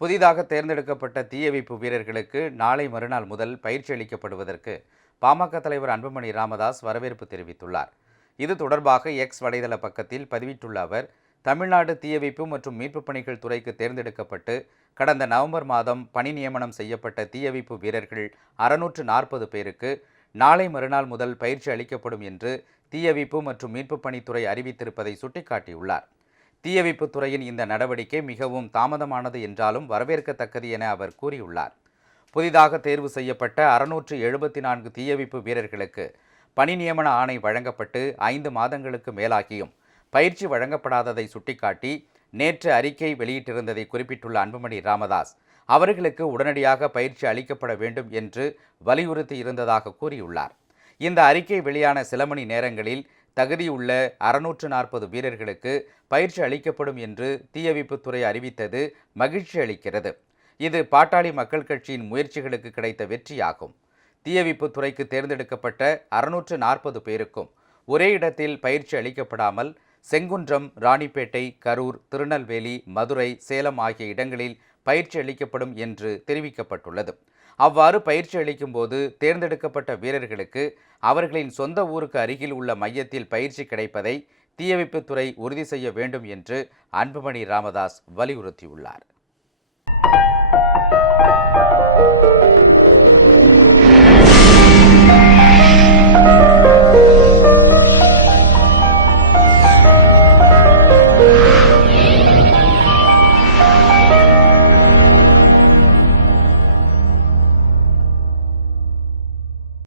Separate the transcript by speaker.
Speaker 1: புதிதாக தேர்ந்தெடுக்கப்பட்ட தீயணைப்பு வீரர்களுக்கு நாளை மறுநாள் முதல் பயிற்சி அளிக்கப்படுவதற்கு பாமக தலைவர் அன்புமணி ராமதாஸ் வரவேற்பு தெரிவித்துள்ளார். இது தொடர்பாக எக்ஸ் வலைதள பக்கத்தில் பதிவிட்டுள்ள அவர் தமிழ்நாடு தீயணைப்பு மற்றும் மீட்புப் பணிகள் துறைக்கு தேர்ந்தெடுக்கப்பட்டு கடந்த நவம்பர் மாதம் பணி நியமனம் செய்யப்பட்ட தீயணைப்பு வீரர்கள் அறுநூற்று நாற்பது பேருக்கு நாளை மறுநாள் முதல் பயிற்சி அளிக்கப்படும் என்று தீயணைப்பு மற்றும் மீட்புப் பணித்துறை அறிவித்திருப்பதை சுட்டிக்காட்டியுள்ளார். தீயணைப்புத் துறையின் இந்த நடவடிக்கை மிகவும் தாமதமானது என்றாலும் வரவேற்கத்தக்கது என அவர் கூறியுள்ளார். புதிதாக தேர்வு செய்யப்பட்ட அறுநூற்று எழுபத்தி நான்கு தீயணைப்பு வீரர்களுக்கு பணி நியமன ஆணை வழங்கப்பட்டு ஐந்து மாதங்களுக்கு மேலாகியும் பயிற்சி வழங்கப்படாததை சுட்டிக்காட்டி நேற்று அறிக்கை வெளியிட்டிருந்ததை குறிப்பிட்டுள்ள அன்புமணி ராமதாஸ் அவர்களுக்கு உடனடியாக பயிற்சி அளிக்கப்பட வேண்டும் என்று வலியுறுத்தி இருந்ததாக கூறியுள்ளார். இந்த அறிக்கை வெளியான சில மணி நேரங்களில் தகுதியுள்ள அறுநூற்று நாற்பது வீரர்களுக்கு பயிற்சி அளிக்கப்படும் என்று தீயணைப்புத்துறை அறிவித்தது மகிழ்ச்சி அளிக்கிறது. இது பாட்டாளி மக்கள் கட்சியின் முயற்சிகளுக்கு கிடைத்த வெற்றியாகும். தீயணைப்புத் துறைக்கு தேர்ந்தெடுக்கப்பட்ட அறுநூற்று நாற்பது பேருக்கும் ஒரே இடத்தில் பயிற்சி அளிக்கப்படாமல் செங்குன்றம் ராணிப்பேட்டை கரூர் திருநெல்வேலி மதுரை சேலம் ஆகிய இடங்களில் பயிற்சி அளிக்கப்படும் என்று தெரிவிக்கப்பட்டுள்ளது. அவ்வாறு பயிற்சி அளிக்கும்போது தேர்ந்தெடுக்கப்பட்ட வீரர்களுக்கு அவர்களின் சொந்த ஊருக்கு அருகில் உள்ள மையத்தில் பயிற்சி கிடைப்பதை தீயணைப்புத்துறை உறுதி செய்ய வேண்டும் என்று அன்புமணி ராமதாஸ் வலியுறுத்தியுள்ளார்.